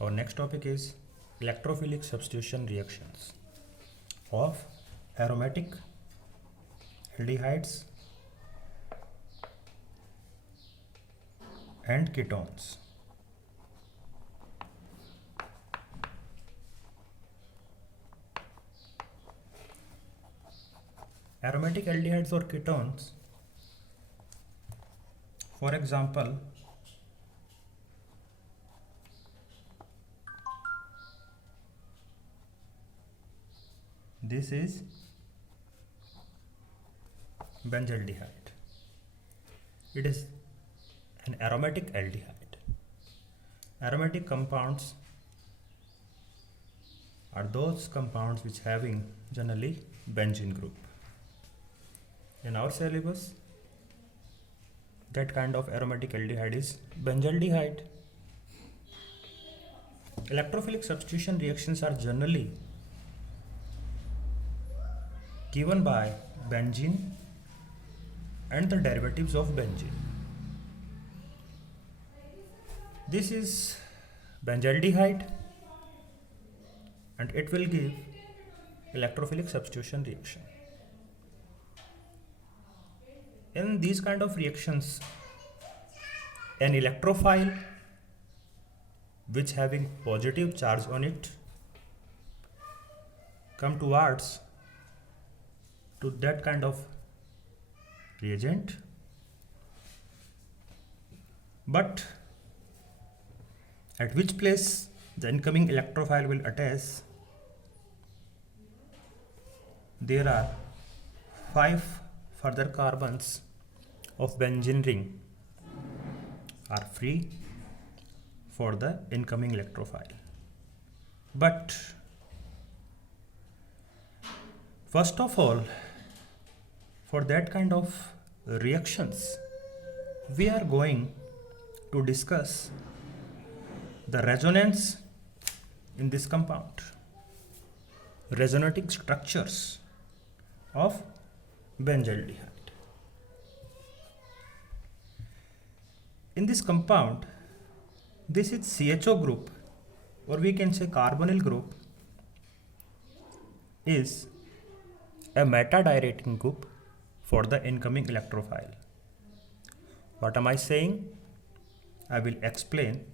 Our next topic is electrophilic substitution reactions of aromatic aldehydes and ketones. Aromatic aldehydes or ketones, for example, this is benzaldehyde. It is an aromatic aldehyde. Aromatic compounds are those compounds which having generally benzene group. In our syllabus, that kind of aromatic aldehyde is benzaldehyde. Electrophilic substitution reactions are generally given by benzene and the derivatives of benzene. This is benzaldehyde and it will give electrophilic substitution reaction. In these kind of reactions, an electrophile which having positive charge on it come towards to that kind of reagent, but at which place the incoming electrophile will attach, there are 5 further carbons of benzene ring are free for the incoming electrophile. But first of all, for that kind of reactions, we are going to discuss the resonance in this compound, resonating structures of benzaldehyde. In this compound, this is CHO group, or we can say carbonyl group, is a meta-dilating group for the incoming electrophile. What am I saying? I will explain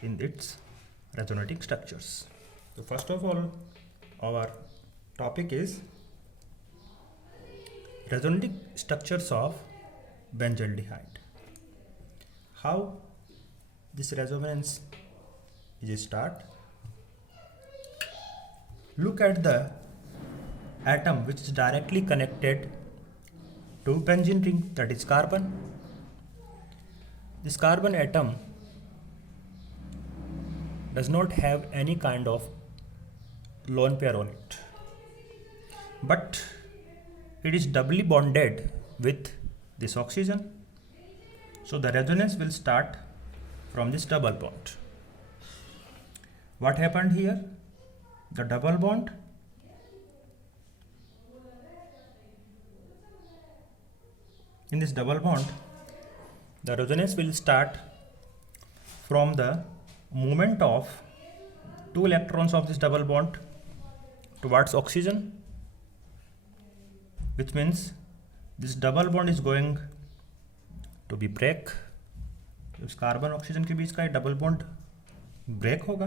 in its resonating structures. So first of all, our topic is resonating structures of benzaldehyde. How this resonance is start? Look at the atom which is directly connected to benzene ring, that is carbon. This carbon atom does not have any kind of lone pair on it, but it is doubly bonded with this oxygen. So the resonance will start from this double bond. What happened here? The double bond in this double bond, the resonance will start from the movement of 2 electrons of this double bond towards oxygen, which means this double bond is going to be break. इस carbon oxygen के बीच का ये double bond break होगा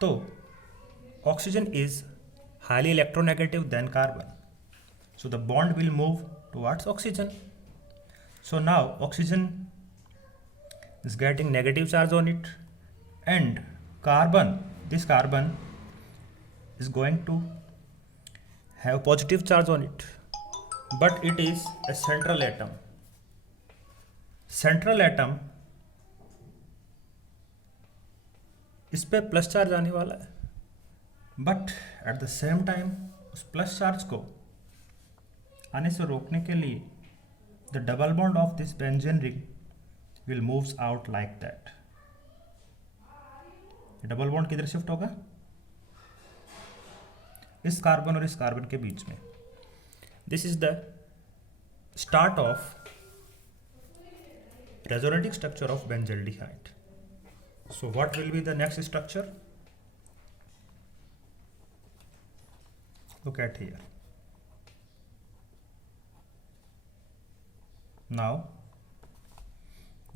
तो oxygen is highly electronegative than carbon, so the bond will move towards oxygen. So now oxygen is getting negative charge on it, and this carbon is going to have positive charge on it, but it is a central atom. Central atom इस पे plus charge आने वाला है, but at the same time उस plus charge को आने से रोकने के लिए the double bond of this benzene ring will moves out like that. Double bond किधर शिफ्ट होगा? इस कार्बन और इस कार्बन के बीच में. This is the start of resonating structure of benzaldehyde. So what will be the next structure? Look at here. Now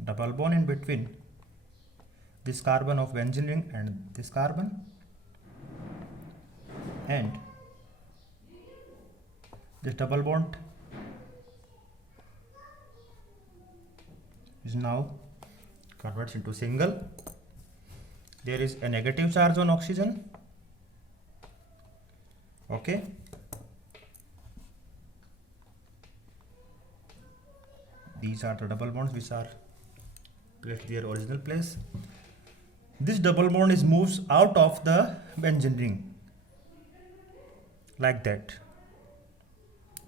double bond in between this carbon of benzene ring and this carbon, and this double bond is now converts into single. There is a negative charge on oxygen. Okay. These are the double bonds which are placed their original place. This double bond is moves out of the benzene ring like that.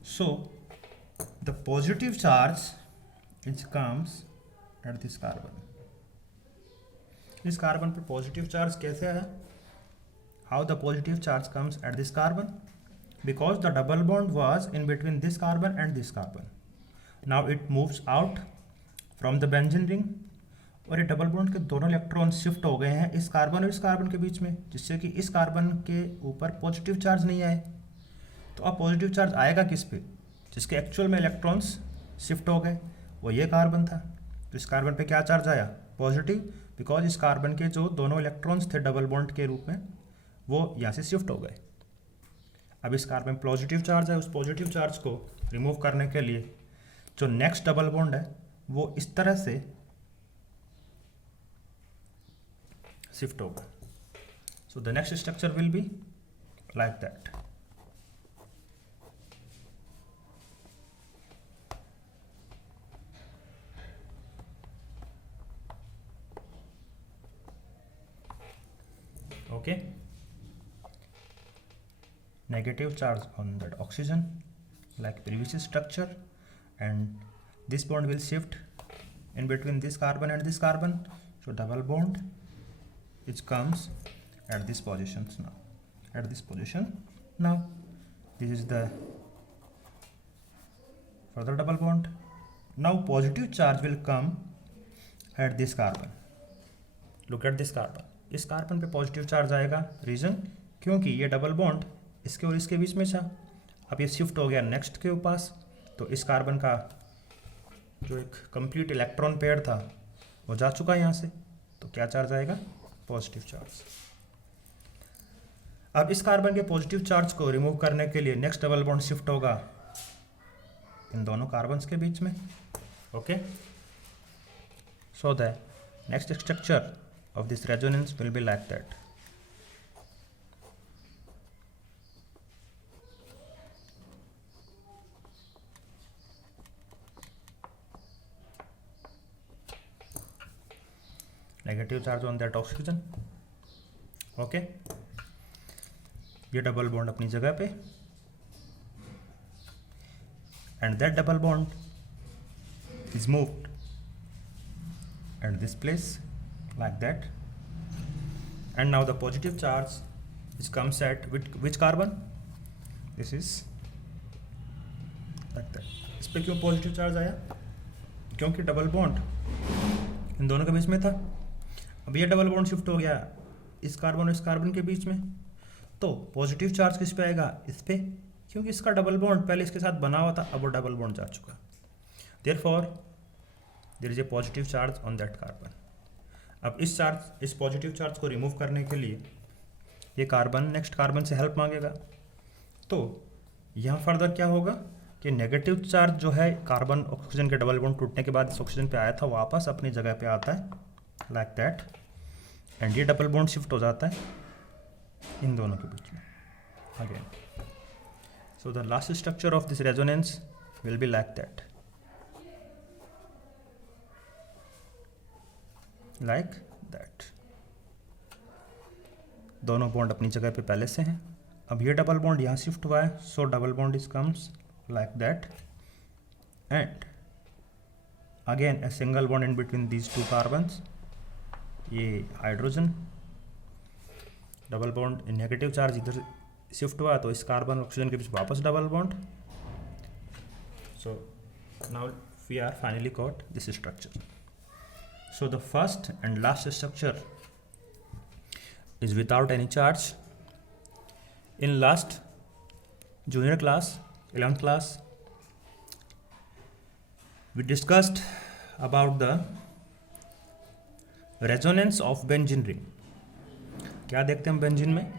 So the positive charge which comes at this carbon, इस कार्बन पे positive charge कैसे आया? How the positive charge comes at this carbon? Because the double bond was in between this carbon and this carbon. Now it moves out from the benzene ring, और ये double bond के दोनों electron shift हो गए हैं इस कार्बन और इस कार्बन के बीच में, जिससे कि इस कार्बन के ऊपर पॉजिटिव चार्ज नहीं आए. तो अब पॉजिटिव चार्ज आएगा किस पे? जिसके एक्चुअल में इलेक्ट्रॉन्स शिफ्ट हो गए, वो ये कार्बन था. तो इस कार्बन पे क्या चार्ज आया? पॉजिटिव, बिकॉज इस कार्बन के जो दोनों इलेक्ट्रॉन्स थे डबल बॉन्ड के रूप में वो यहाँ से शिफ्ट हो गए. अब इस कार्बन पॉजिटिव चार्ज है, उस पॉजिटिव चार्ज को रिमूव करने के लिए जो नेक्स्ट डबल बॉन्ड है वो इस तरह से शिफ्ट होगा. So the next structure will be like that. Okay, negative charge on that oxygen like previous structure, and this bond will shift in between this carbon and this carbon. So double bond it comes at this position now. At this position now, this is the further double bond. Now positive charge will come at this carbon. Look at this carbon. इस कार्बन पे positive charge आएगा. रीज़न, क्योंकि ये double bond इसके और इसके बीच में था. अब ये शिफ्ट हो गया नेक्स्ट के पास, तो इस कार्बन का जो एक कंप्लीट इलेक्ट्रॉन पेयर था वो जा चुका है यहाँ से. तो क्या चार्ज आएगा? Positive charge. अब इस कार्बन के पॉजिटिव चार्ज को रिमूव करने के लिए नेक्स्ट डबल बॉन्ड शिफ्ट होगा इन दोनों कार्बन्स के बीच में. Okay, so the next structure of this resonance will be like that. Negative charge on that oxygen. Okay, ये डबल बॉन्ड अपनी जगह पे, and that double bond is moved at this place like that. And now the positive charge which comes at which carbon? This is like that. इस पे क्यों positive charge आया? क्योंकि double bond in दोनों के बीच में था. अब ये डबल बॉन्ड शिफ्ट हो गया इस कार्बन और इस कार्बन के बीच में, तो पॉजिटिव चार्ज किस पे आएगा? इस पे, क्योंकि इसका डबल बॉन्ड पहले इसके साथ बना हुआ था, अब वो डबल बॉन्ड जा चुका. Therefore there is a positive charge on that carbon. अब इस पॉजिटिव चार्ज को रिमूव करने के लिए ये कार्बन नेक्स्ट कार्बन से हेल्प मांगेगा. तो यहाँ फर्दर क्या होगा कि नेगेटिव चार्ज जो है कार्बन ऑक्सीजन के डबल बॉन्ड टूटने के बाद इस ऑक्सीजन पे आया था वापस अपनी जगह पे आता है लाइक दैट, एंड ये डबल बॉन्ड शिफ्ट हो जाता है इन दोनों के बीच में again. So the last structure of this resonance will be like that. Like that. दोनों बॉन्ड अपनी जगह पे पहले से हैं. अब ये डबल बॉन्ड यहाँ शिफ्ट हुआ है, so double bond is comes like that, and again a single bond in between these two carbons. ये hydrogen double bond negative charge इधर शिफ्ट हुआ तो इस कार्बन ऑक्सीजन के बीच वापस double bond. So now we are finally got this structure. So the first and last structure is without any charge. In last junior class, 11th class, we discussed about the resonance of benzene ring. क्या देखते हैं हम बेंजीन में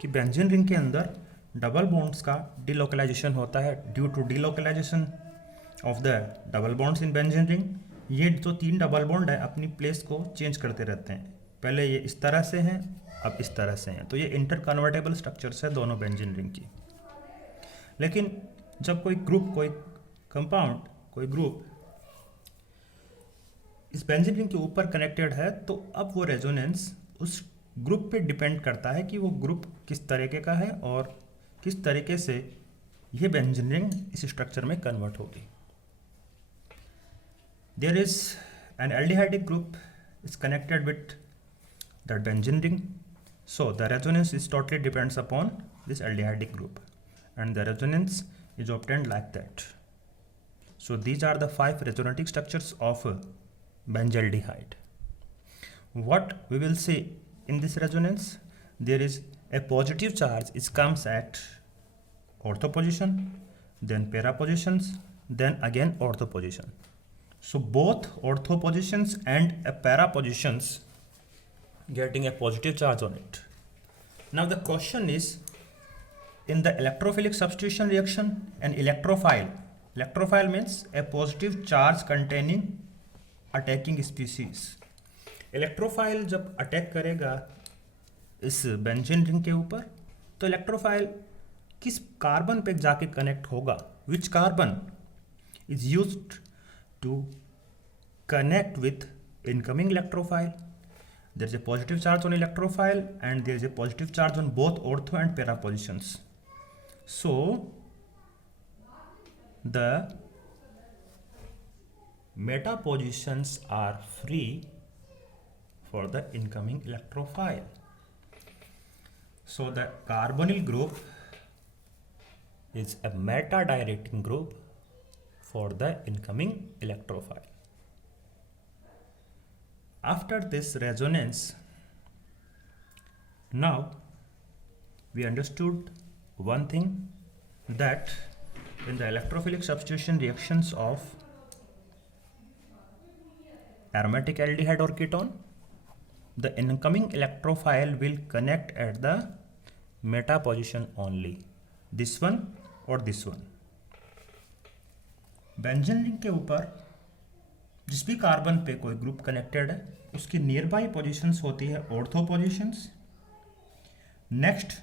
कि benzene ring के अंदर double bonds का delocalisation होता है due to delocalisation of the double bonds in benzene ring. ये जो 3 डबल बॉन्ड है अपनी प्लेस को चेंज करते रहते हैं. पहले ये इस तरह से हैं, अब इस तरह से हैं. तो ये इंटर कन्वर्टेबल स्ट्रक्चर्स है दोनों बेंजीन रिंग की. लेकिन जब कोई ग्रुप, कोई कंपाउंड, कोई ग्रुप इस बेंजीन रिंग के ऊपर कनेक्टेड है, तो अब वो रेजोनेंस उस ग्रुप पे डिपेंड करता है कि वो ग्रुप किस तरीके का है और किस तरीके से ये बेंजीन रिंग इस स्ट्रक्चर में कन्वर्ट होगी. There is an aldehydic group is connected with that benzene ring, so the resonance is totally depends upon this aldehydic group and the resonance is obtained like that. So these are the 5 resonating structures of benzaldehyde. What we will see in this resonance, there is a positive charge is comes at ortho position, then para positions, then again ortho position. So both ortho positions and a para positions getting a positive charge on it. Now the question is, in the electrophilic substitution reaction, an electrophile means a positive charge containing attacking species. Electrophile जब अटैक करेगा इस benzene ring के ऊपर, तो इलेक्ट्रोफाइल किस कार्बन पे जाके connect होगा, which carbon is used to connect with incoming electrophile. There is a positive charge on electrophile and there is a positive charge on both ortho and para positions. So the meta positions are free for the incoming electrophile. So the carbonyl group is a meta directing group for the incoming electrophile. After this resonance, now we understood one thing, that in the electrophilic substitution reactions of aromatic aldehyde or ketone, the incoming electrophile will connect at the meta position only, this one or this one. Benzene ring के ऊपर जिस भी कार्बन पे कोई group connected है उसकी near by positions होती है ऑर्थो पोजिशंस. नेक्स्ट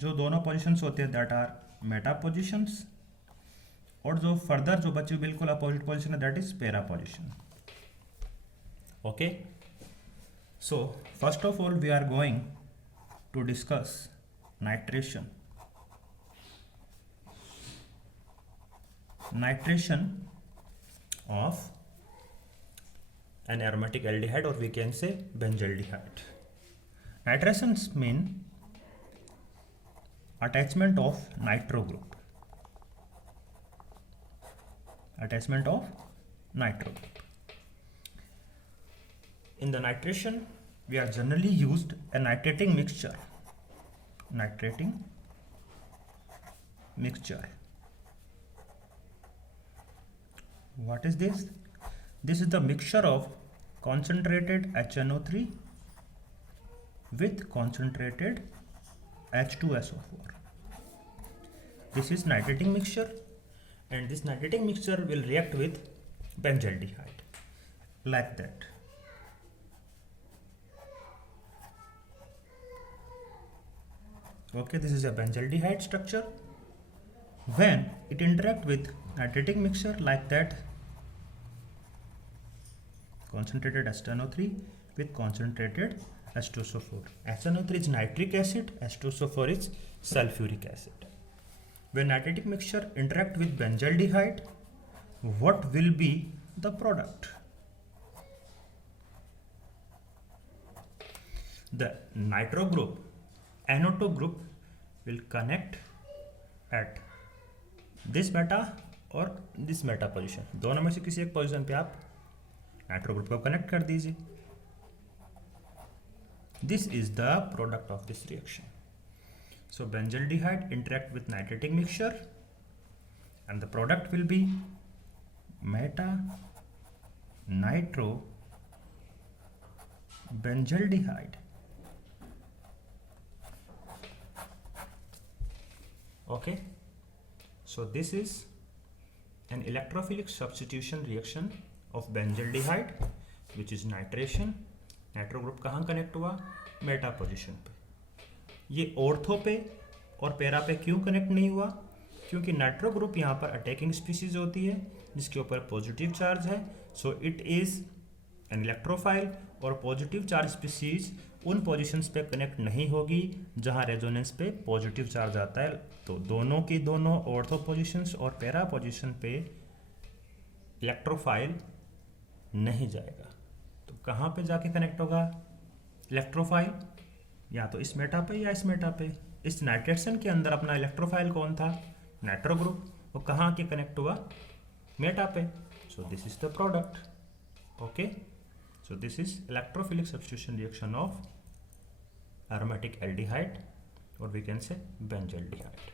जो दोनों पोजीशंस होते हैं दैट आर मेटा पोजीशंस, और जो फर्दर जो बची बिल्कुल अपोजिट पोजीशन है that is para position. Okay, so first of all we are going to discuss nitration. Nitration of an aromatic aldehyde और we can say benzaldehyde. Nitrations mean attachment of nitro group. Attachment of nitro group. In the nitration, we are generally used a nitrating mixture. Nitrating mixture. What is this? This is the mixture of concentrated HNO3 with concentrated H2SO4. This is nitrating mixture, and this nitrating mixture will react with benzaldehyde like that. Okay, this is a benzaldehyde structure. When it interact with nitrating mixture like that, concentrated HNO3 with concentrated H2SO4. HNO3 is nitric acid, H2SO4 is sulfuric acid. When nitratic mixture interact with benzaldehyde, what will be the product? The nitro group, NO2 group will connect at this meta और this meta position. दोनों में से किसी एक पोजीशन पे आप nitro group को connect कर दीजिए। This is the product of this reaction. So benzaldehyde interact with nitrating mixture and the product will be meta nitro benzaldehyde. Okay, so this is an electrophilic substitution reaction of benzaldehyde which is nitration. Nitro group कहाँ कनेक्ट हुआ? Meta position पे। ये ऑर्थो पे और पैरा पे क्यों कनेक्ट नहीं हुआ? क्योंकि नाइट्रो ग्रुप यहाँ पर अटैकिंग स्पीसीज होती है जिसके ऊपर पॉजिटिव चार्ज है, so it is an electrophile, और पॉजिटिव चार्ज स्पीसीज उन पोजीशंस पे कनेक्ट नहीं होगी जहाँ रेजोनेंस पे पॉजिटिव चार्ज आता है। तो दोनों की दोनों ऑर्थो पोजीशंस और पैरा पोजीशन पे इलेक्ट्रोफाइल नहीं जाएगा। तो कहाँ पे जाके कनेक्ट होगा इलेक्ट्रोफाइल? या तो इस मेटा पे या इस मेटा पे। इस नाइट्रेशन के अंदर अपना इलेक्ट्रोफाइल कौन था? Nitro group. वो कहाँ के कनेक्ट हुआ? मेटा पे। So this is the product. Okay, so this is electrophilic substitution reaction of aromatic aldehyde, or we can say benzaldehyde.